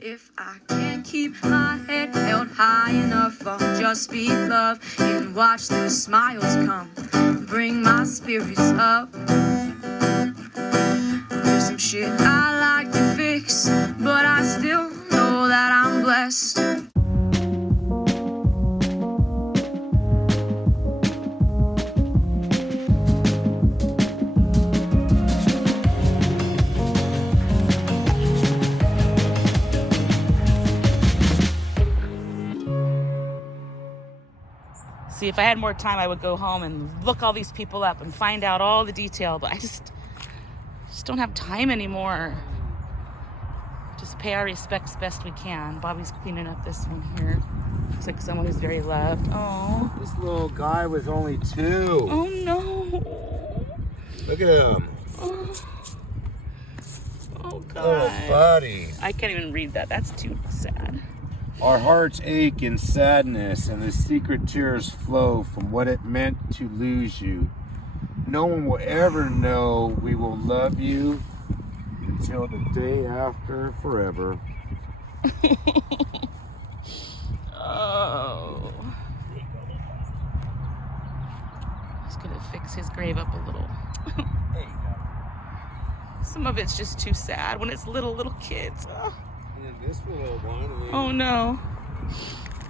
If I can't keep my head held high enough, I'll just speak love and watch the smiles come, bring my spirits up. There's some shit I like to fix, but I still know that I'm blessed. See, if I had more time, I would go home and look all these people up and find out all the detail, but I just don't have time anymore. Just pay our respects best we can. Bobby's cleaning up this one here. Looks like someone who's very loved. Oh. This little guy was only 2. Oh no. Look at him. Oh God. Oh, buddy. I can't even read that. That's too sad. Our hearts ache in sadness, and the secret tears flow from what it meant to lose you. No one will ever know we will love you until the day after forever. Oh. Just gonna fix his grave up a little. There you go. Some of it's just too sad when it's little kids. Oh. And this little one. Oh no.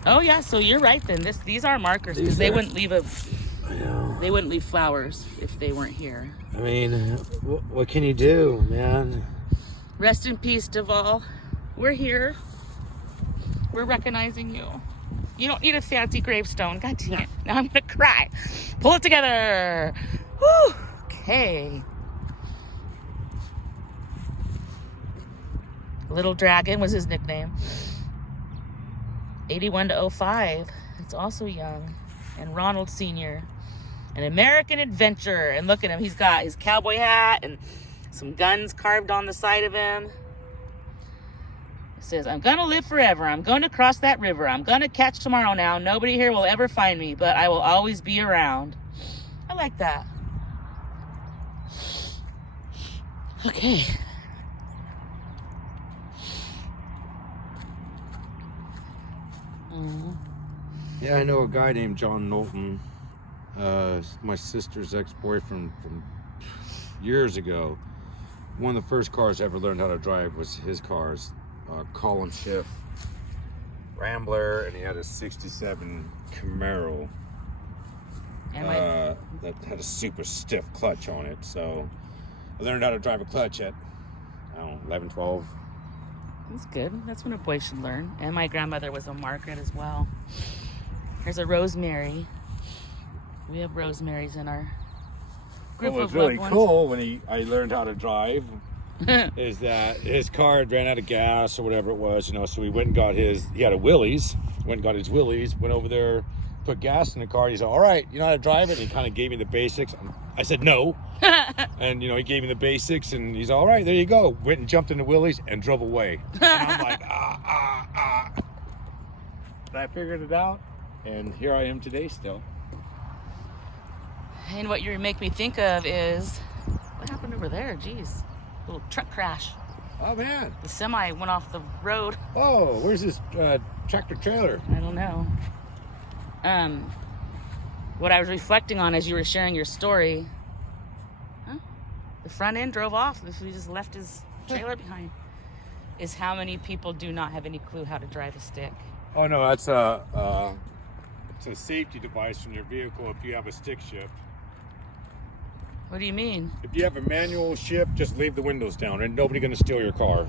Oh yeah, so you're right then. These are markers because they wouldn't leave they wouldn't leave flowers if they weren't here. I mean, what can you do, man? Rest in peace, Duvall. We're here. We're recognizing you. You don't need a fancy gravestone. God dang it. Now I'm gonna cry. Pull it together. Whew. Okay. Little Dragon was his nickname. 81 to 05. It's also young. And Ronald Sr., an American adventurer. And look at him. He's got his cowboy hat and some guns carved on the side of him. It says, I'm going to live forever. I'm going to cross that river. I'm going to catch tomorrow now. Nobody here will ever find me, but I will always be around. I like that. Okay. Yeah, I know a guy named John Knowlton. My sister's ex-boyfriend from years ago. One of the first cars I ever learned how to drive was his cars. Column shift Rambler, and he had a 67 Camaro that had a super stiff clutch on it. So I learned how to drive a clutch at, I don't know, 11, 12. That's good. That's when a boy should learn. And my grandmother was a Margaret as well. Here's a rosemary. We have rosemaries in our group What was of really loved ones. cool when I learned how to drive is that his car had ran out of gas or whatever it was, so he went and got he had a Willys, went and got his Willys, went over there, put gas in the car. He said, all right, you know how to drive it? And he kind of gave me the basics. I said, no. And, he gave me the basics, and he's all right, there you go. Went and jumped in the Willys and drove away. And I'm like, But I figured it out, and here I am today still. And what you make me think of is, what happened over there? Jeez. Little truck crash. Oh, man. The semi went off the road. Oh, where's this tractor trailer? I don't know. What I was reflecting on as you were sharing your story, the front end drove off. He just left his trailer behind. Is how many people do not have any clue how to drive a stick. Oh, no, that's a safety device in your vehicle if you have a stick shift. What do you mean? If you have a manual shift, just leave the windows down and nobody's going to steal your car.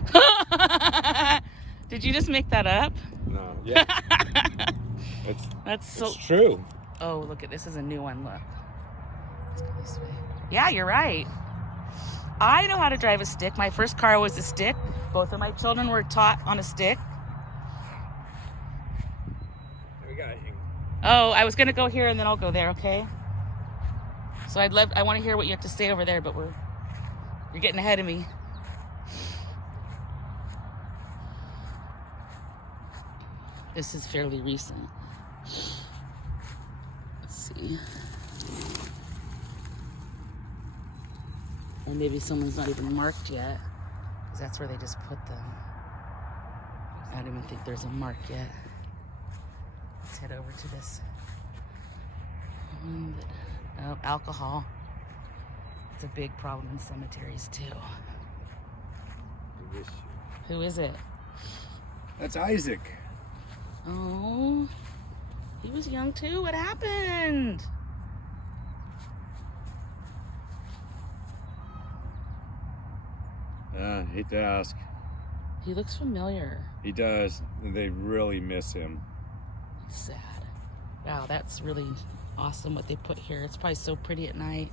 Did you just make that up? No, yeah. That's it's true. Oh, look at this is a new one. Look. Let's go this way. Yeah, you're right. I know how to drive a stick. My first car was a stick. Both of my children were taught on a stick. We got it. Oh, I was gonna go here and then I'll go there, okay? So I want to hear what you have to say over there, but you're getting ahead of me. This is fairly recent. Let's see. And maybe someone's not even marked yet, because that's where they just put them. I don't even think there's a mark yet. Let's head over to this one that, oh, alcohol. It's a big problem in cemeteries too. Who is it? That's Isaac. Oh, he was young too. What happened? Hate to ask. He looks familiar. He does. They really miss him. It's sad. Wow, that's really awesome what they put here. It's probably so pretty at night.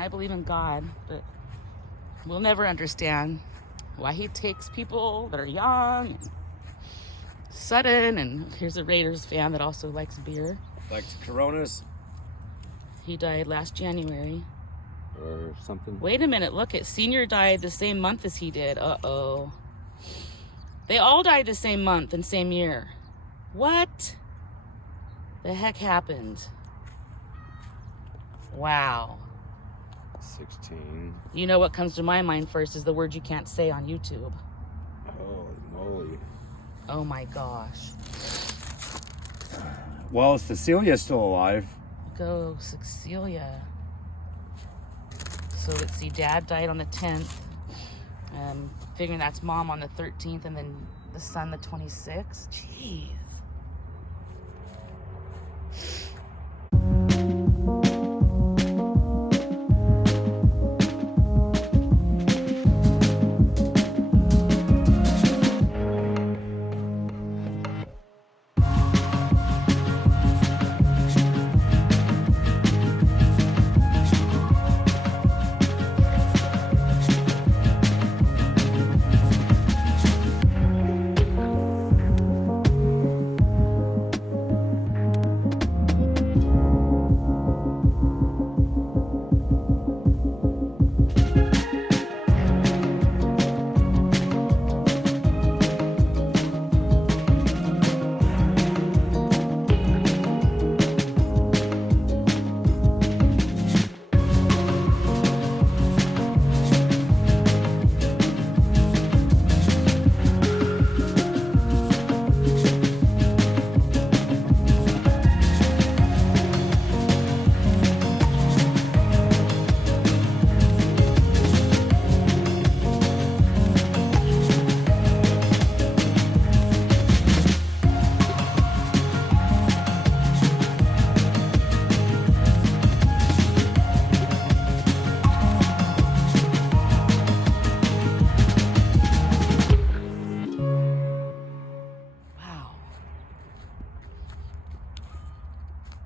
I believe in God, but we'll never understand why he takes people that are young and sudden. And here's a Raiders fan that also likes beer. Likes Coronas. He died last January. Or something. Wait a minute, look, Senior died the same month as he did. Uh-oh. They all died the same month and same year. What the heck happened? Wow. 16. You know what comes to my mind first is the word you can't say on YouTube. Holy moly. Oh my gosh. Well, Cecilia's still alive. Go Cecilia. So let's see, Dad died on the 10th. Figuring that's Mom on the 13th, and then the son the 26th. Jeez.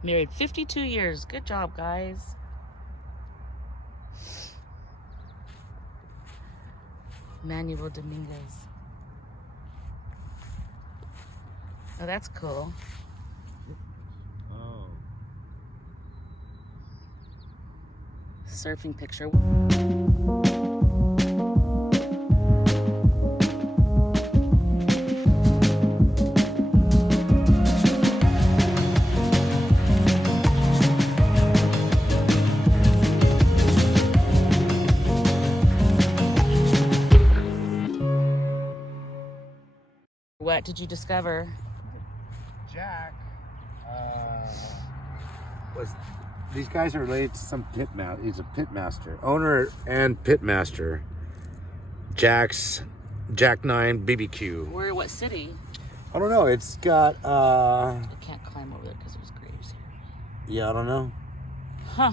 Married 52 years. Good job, guys. Manuel Dominguez. Oh, that's cool. Oh. Surfing picture. What did you discover? Jack these guys are related to some pitmaster. He's a pitmaster, owner and pitmaster. Jack 9 BBQ. Where? What city? I don't know. It's got I can't climb over there because there's graves here. yeah, I don't know. Huh.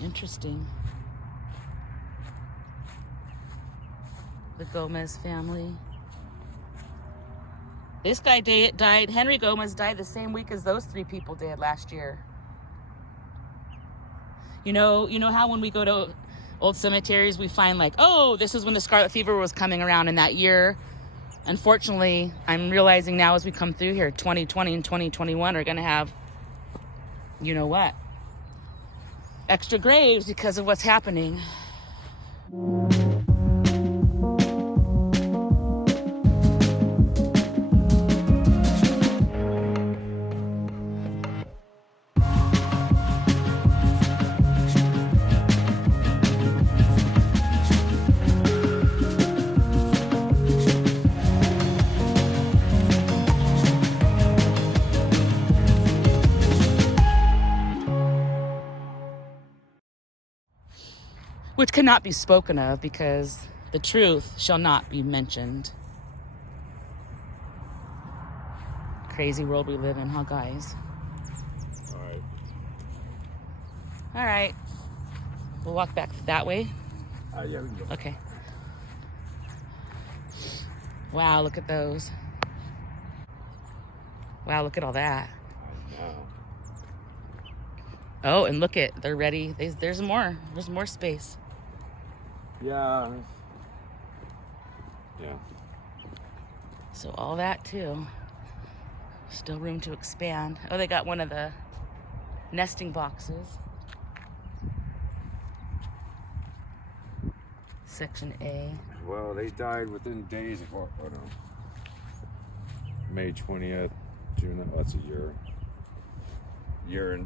Interesting. The Gomez family. This guy died, Henry Gomez died the same week as those 3 people did last year. You know how when we go to old cemeteries, we find like, oh, this is when the scarlet fever was coming around in that year. Unfortunately, I'm realizing now as we come through here, 2020 and 2021 are going to have, you know what, extra graves because of what's happening. Which cannot be spoken of because the truth shall not be mentioned. Crazy world we live in, huh, guys? All right. We'll walk back that way. Yeah, we can go. Okay. Wow, look at those. Wow, look at all that. Oh, and look at, they're ready. There's more. There's more space. Yeah. Yeah. So all that too. Still room to expand. Oh, they got one of the nesting boxes. Section A. Well, they died within days of, oh no. May 20th, June, that's a year. Year,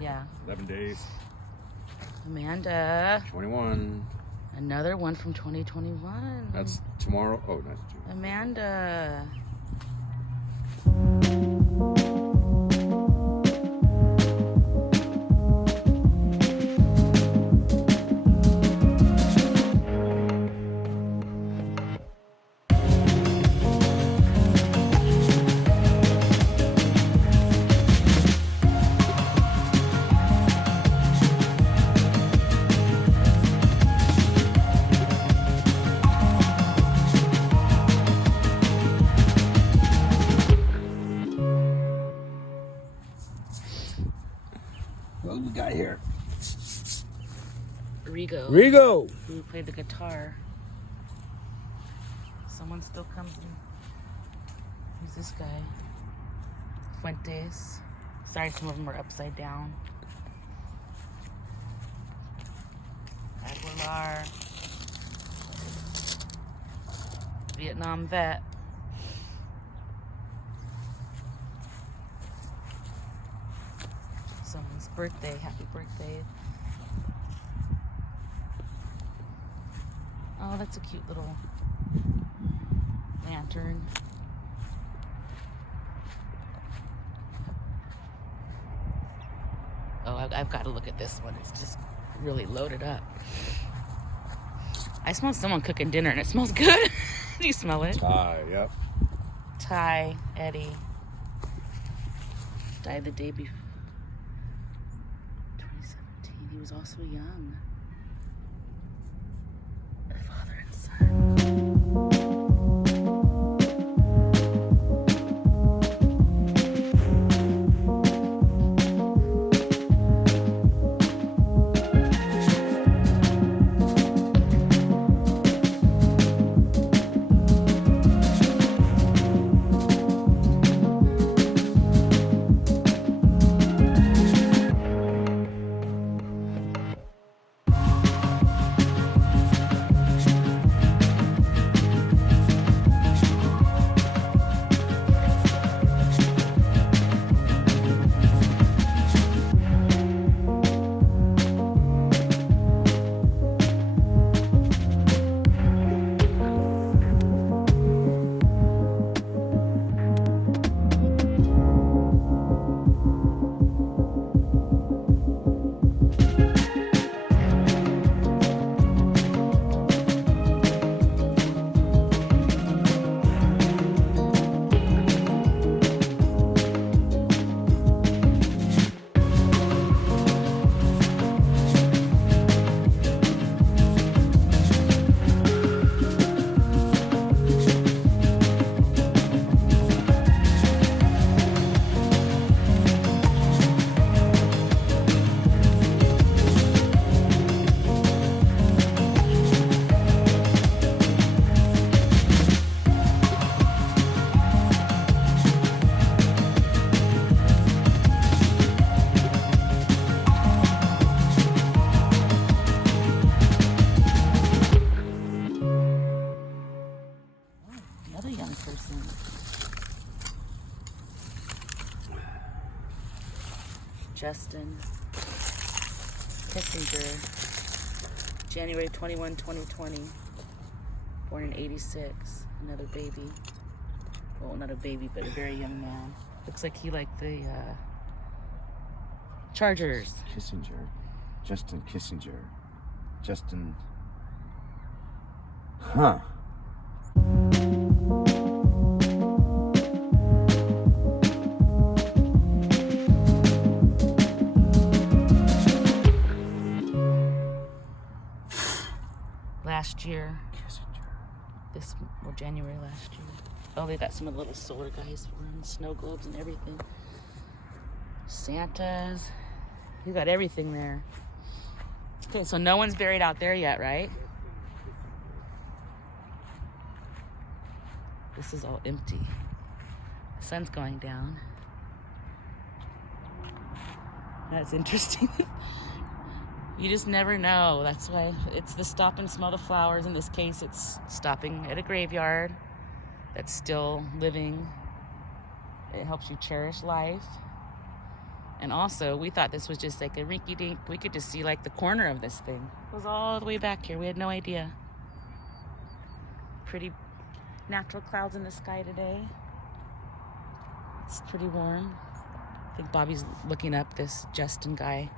Yeah. 11 days. Amanda. 21. Another one from 2021. That's tomorrow. Oh, that's June. Amanda. What we got here? Rigo. Who played the guitar. Someone still comes in. Who's this guy? Fuentes. Sorry, some of them are upside down. Aguilar. Vietnam vet. Someone's birthday. Happy birthday. Oh, that's a cute little lantern. Oh, I've got to look at this one. It's just really loaded up. I smell someone cooking dinner and it smells good. Do you smell it? Yep. Ty, Eddie. Died the day before. 2017. He was also young. A father and son. person. Justin Kissinger, January 21, 2020, born in 86, another baby. Well, not a baby, but a very young man. Looks like he liked the Chargers. Kissinger. Justin Kissinger. Justin. Huh. Last year. January last year. Oh, they got some of the little solar guys wearing snow globes and everything. Santas. You got everything there. Okay, so no one's buried out there yet, right? This is all empty. The sun's going down. That's interesting. You just never know. That's why it's the stop and smell the flowers. In this case, it's stopping at a graveyard that's still living. It helps you cherish life. And also, we thought this was just like a rinky-dink. We could just see like the corner of this thing. It was all the way back here. We had no idea. Pretty natural clouds in the sky today. It's pretty warm. I think Bobby's looking up this Justin guy.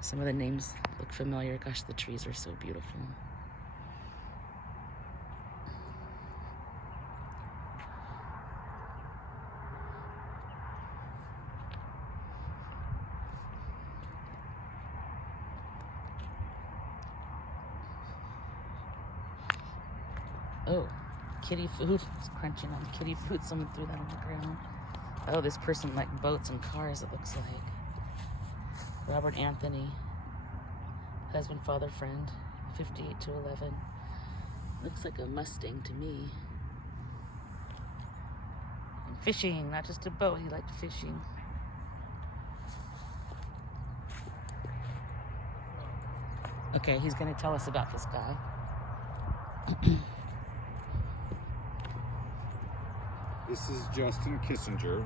Some of the names look familiar. Gosh, the trees are so beautiful. Oh, kitty food. It's crunching on kitty food. Someone threw that on the ground. Oh, this person liked boats and cars, it looks like. Robert Anthony, husband, father, friend, 58 to 11. Looks like a Mustang to me. And fishing, not just a boat, he liked fishing. Okay, he's gonna tell us about this guy. This is Justin Kissinger.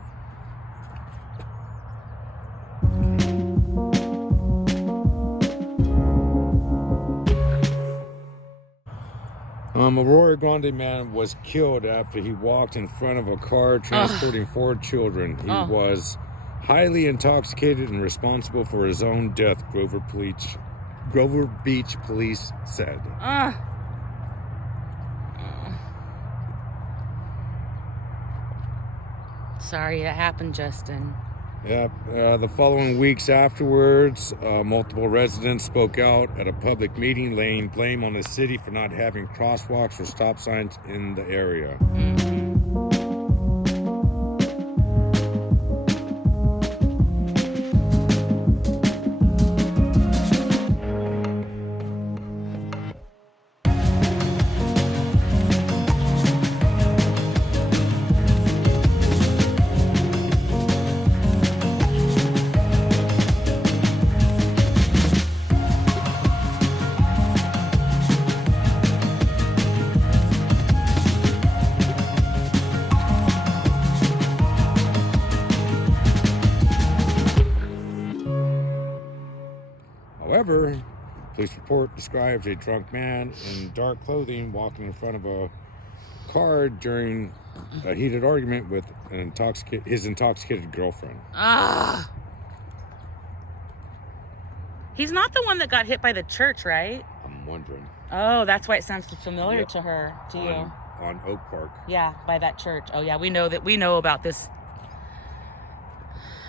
Arroyo Grande man was killed after he walked in front of a car transporting 4 children. He was highly intoxicated and responsible for his own death, Grover Beach police said. Sorry that happened, Justin. Yep. The following weeks afterwards, multiple residents spoke out at a public meeting laying blame on the city for not having crosswalks or stop signs in the area. However, police report describes a drunk man in dark clothing walking in front of a car during a heated argument with his intoxicated girlfriend. He's not the one that got hit by the church, right? I'm wondering. Oh, that's why it sounds familiar to her, to you. On Oak Park. Yeah, by that church. Oh yeah, we know about this.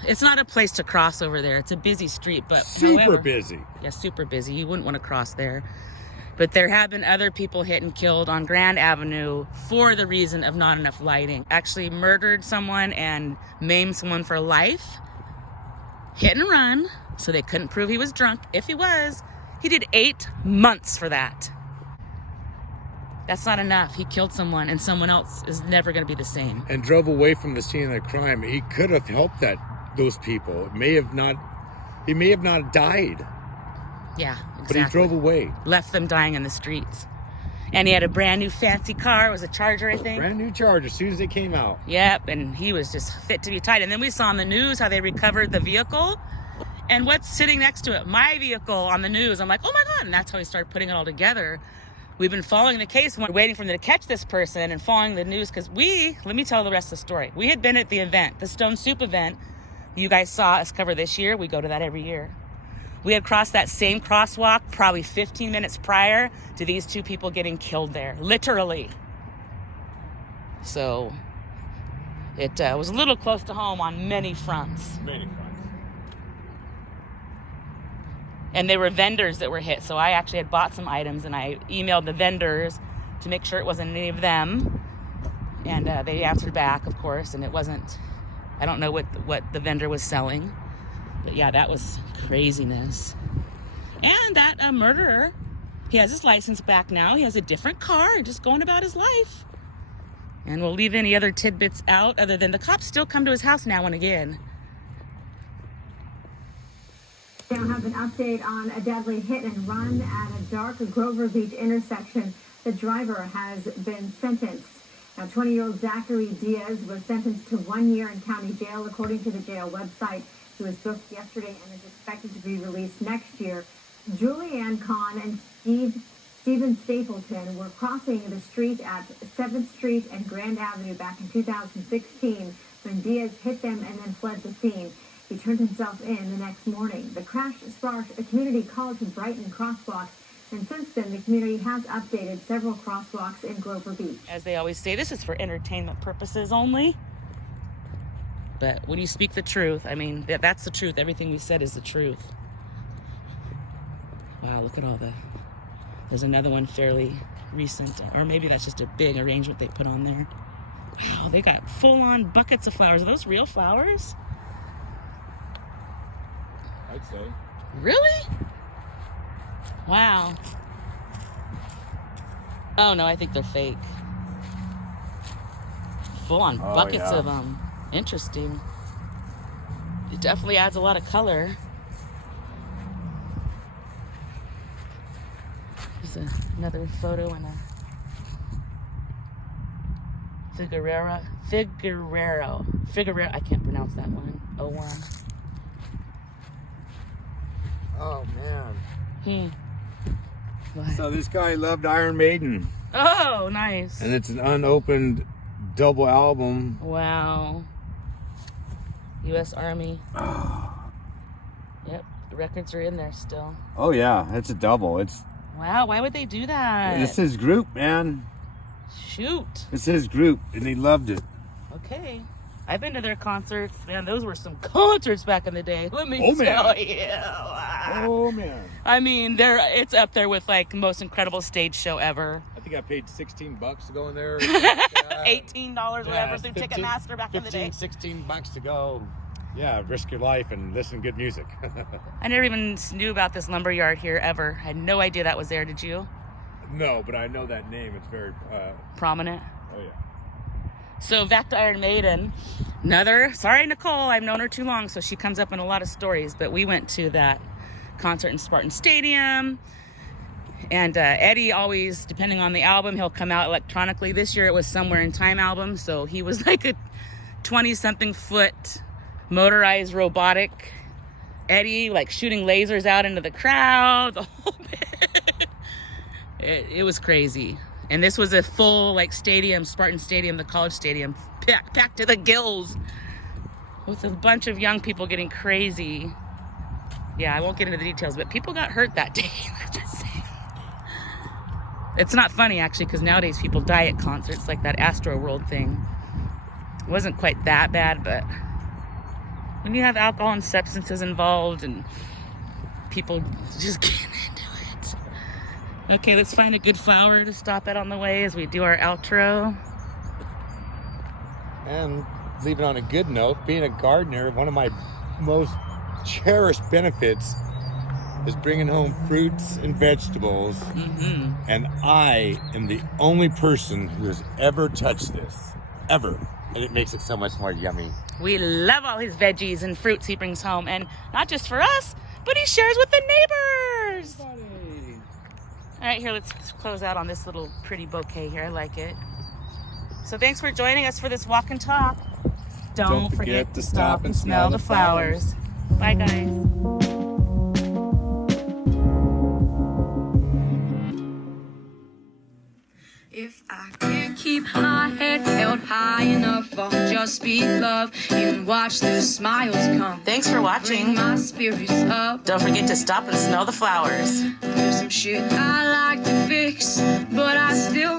It's not a place to cross over there. It's a busy street, but super busy. Yeah, super busy. You wouldn't want to cross there. But there have been other people hit and killed on Grand Avenue for the reason of not enough lighting. Actually murdered someone and maimed someone for life. Hit and run, so they couldn't prove he was drunk. If he was, he did 8 months for that. That's not enough. He killed someone, and someone else is never going to be the same. And drove away from the scene of the crime. He could have helped those people. He may have not died. Yeah, exactly. But he drove away. Left them dying in the streets. And he had a brand new fancy car. It was a Charger, I think. Brand new Charger as soon as they came out. Yep, and he was just fit to be tied. And then we saw on the news how they recovered the vehicle. And what's sitting next to it? My vehicle on the news. I'm like, oh my God. And that's how we started putting it all together. We've been following the case. We're waiting for them to catch this person and following the news because let me tell the rest of the story. We had been at the event, the Stone Soup event. You guys saw us cover this year. We go to that every year. We had crossed that same crosswalk probably 15 minutes prior to these two people getting killed there, literally. So it was a little close to home on many fronts. And they were vendors that were hit. So I actually had bought some items and I emailed the vendors to make sure it wasn't any of them. And they answered back, of course, and it wasn't, I don't know what the vendor was selling. But yeah, that was craziness. And that murderer, he has his license back now. He has a different car, just going about his life. And we'll leave any other tidbits out other than the cops still come to his house now and again. Now have an update on a deadly hit and run at a dark Grover Beach intersection. The driver has been sentenced. Now, 20-year-old Zachary Diaz was sentenced to 1 year in county jail, according to the jail website. He was booked yesterday and is expected to be released next year. Julianne Kahn and Stephen Stapleton were crossing the street at 7th Street and Grand Avenue back in 2016 when Diaz hit them and then fled the scene. He turned himself in the next morning. The crash sparked a community call to brighten crosswalks, and since then, the community has updated several crosswalks in Grover Beach. As they always say, this is for entertainment purposes only. But when you speak the truth, I mean, that's the truth. Everything we said is the truth. Wow, look at all there's another one fairly recent, or maybe that's just a big arrangement they put on there. Wow, they got full-on buckets of flowers. Are those real flowers? I'd say. Really? Wow. Oh no, I think they're fake. Full-on buckets of them. Interesting. It definitely adds a lot of color. There's another photo and a Figueroa. I can't pronounce that one. Oh, wow. Oh man. What? So this guy loved Iron Maiden. Oh, nice. And it's an unopened double album. Wow. U.S. Army. Yep, the records are in there still. Oh yeah, it's a double. It's Wow, why would they do that? It's his group, man. Shoot. It's his group, and he loved it. Okay. I've been to their concerts. Man, those were some concerts back in the day. Let me Oh, tell man. you. Oh man. I mean, it's up there with like the most incredible stage show ever. I think I paid $16 to go in there. $18 whatever through 15 Ticketmaster back in the day. $16 to go. Yeah, risk your life and listen to good music. I never even knew about this lumberyard here ever. I had no idea that was there. Did you? No, but I know that name. It's very Prominent. oh yeah. So back to Iron Maiden. Sorry, Nicole, I've known her too long, so she comes up in a lot of stories. But we went to that concert in Spartan Stadium. And Eddie always, depending on the album, he'll come out electronically. This year it was Somewhere in Time album. So he was like a 20-something foot motorized robotic Eddie, like shooting lasers out into the crowd. The whole bit. It was crazy. And this was a full like stadium, Spartan Stadium, the college stadium, packed to the gills with a bunch of young people getting crazy. Yeah, I won't get into the details, but people got hurt that day. Let's just say. It's not funny actually, because nowadays people die at concerts, like that Astro World thing. It wasn't quite that bad, but when you have alcohol and substances involved and people just getting into it. Okay, let's find a good flower to stop at on the way as we do our outro. And leaving on a good note, being a gardener, one of my most cherished benefits is bringing home fruits and vegetables. Mm-hmm. And I am the only person who has ever touched this, ever. And it makes it so much more yummy. We love all his veggies and fruits he brings home. And not just for us, but he shares with the neighbors. All right, here, let's close out on this little pretty bouquet here. I like it. So thanks for joining us for this walk and talk. Don't forget to stop and smell the flowers. Bye, guys. If I can't keep my head held high enough, I'll just be love and watch the smiles come. Thanks for Bring watching. my spirits up. Don't forget to stop and smell the flowers. There's some shit I like to fix, but I still